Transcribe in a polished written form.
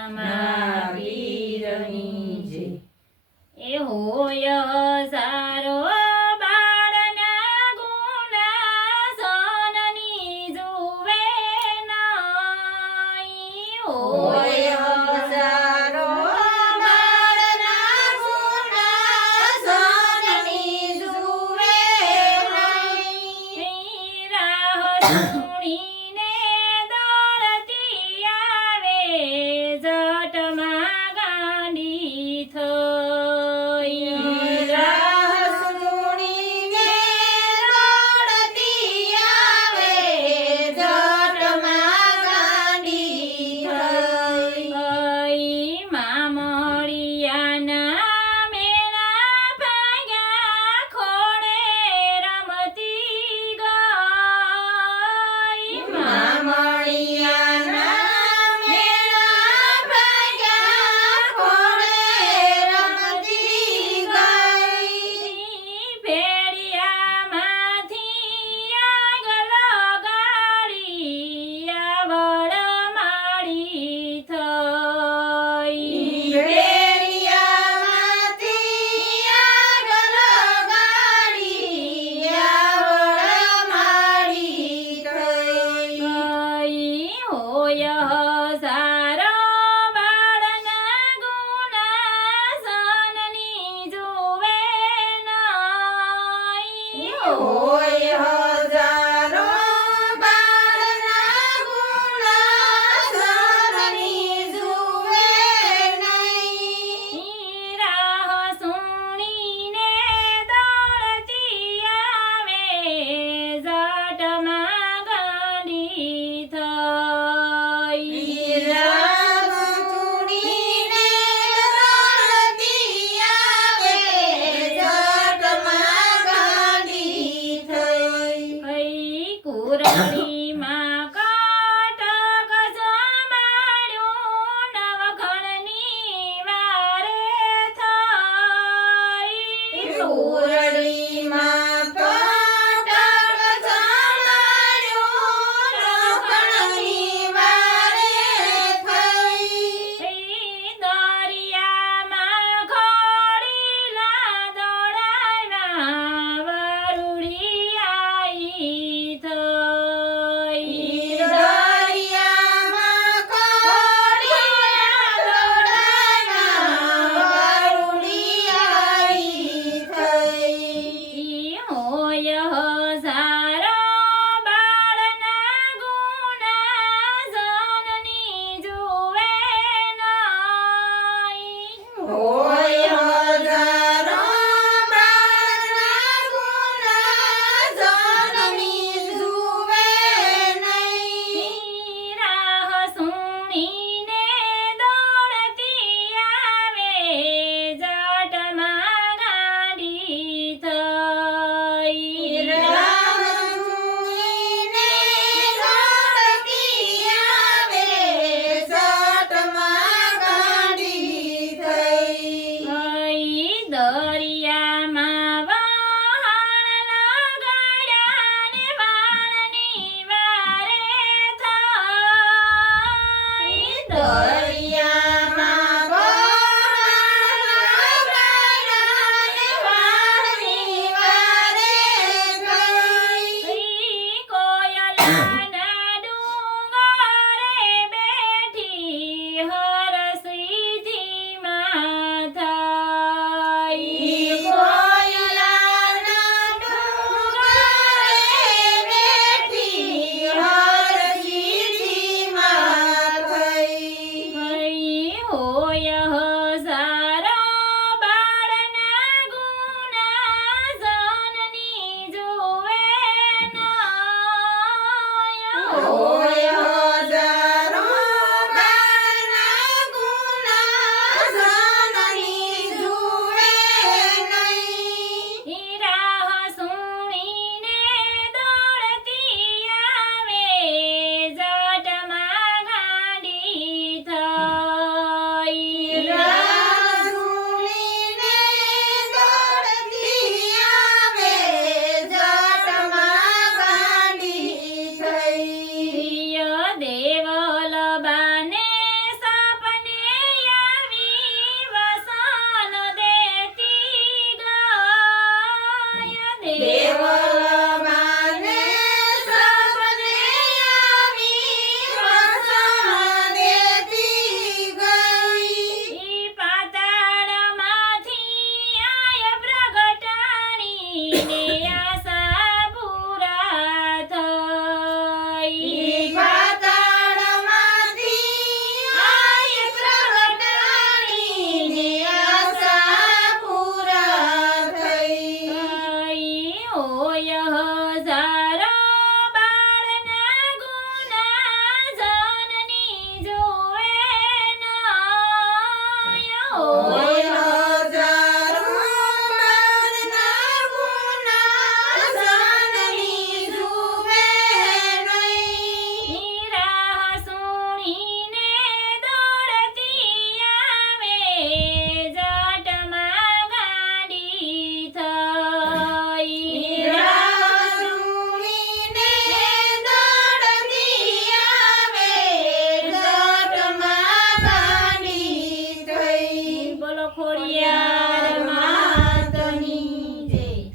રમા વીરની જય. એ હોય સારો બાળના ગુના સોનની જુએ નહીં હોય હજારો બાળના ગુના સોનની જુએ નહીં. રાહ સુણીને દોડતી આવે જટમાં ગાંડી થઈ. રાહ સુણીને દોડતી આવે જટમાં ગાંડી થઈ. અઈ મામડિયાના મેણા ભાગ્યા ખોડે રમતી ગઈ. મામડિયાના મેળા ભાગ્યા ખોળે રમતી ગઈ. ભેડિયામાંથી આગળ ગાડી આવડ માડી થઈ. ભેડિયામાંથી આગળ ગાડી આવડ માડી થઈ. ગઈ હોય સારો બાળના ગુના સનની જુએ નહીં. હોય હજારો બાળના ગુના સનની જુએ નહીં. રાહ સુણીને દોડતી આવે જટમાં ગાંડી થઈ. રાહ સુણીને દોડતી આવે જટમાં ગાંડી થઈ. કઈ કુરડીમાં કાટક જમાડ્યું નવઘણની વારે થઈ. સુરડીમાં કાટક જમાડ્યું રખડની વારે થઈ. દરિયામાં ઘોડીલા દોડાવ્યા વરુડી આઈ થઈ. દરિયામાં ઘોડીલા દોડાવ્યા વરુડી આઈ થઈ. હોય સારો બાળના ગુના જનની જુએ નહીં. હોય હજારો બાળના ગુના જનની જુએ નહીં. રાહ સુણીને દોડતી આવે જટમાં ગાંડી થઈ. રાહ સુણીને દોડતી આવે જટમાં ગાંડી થઈ. ગઈ દરિયામાં વહાણ લગાડ્યા ને વાણની વારે થઈ. દરિયા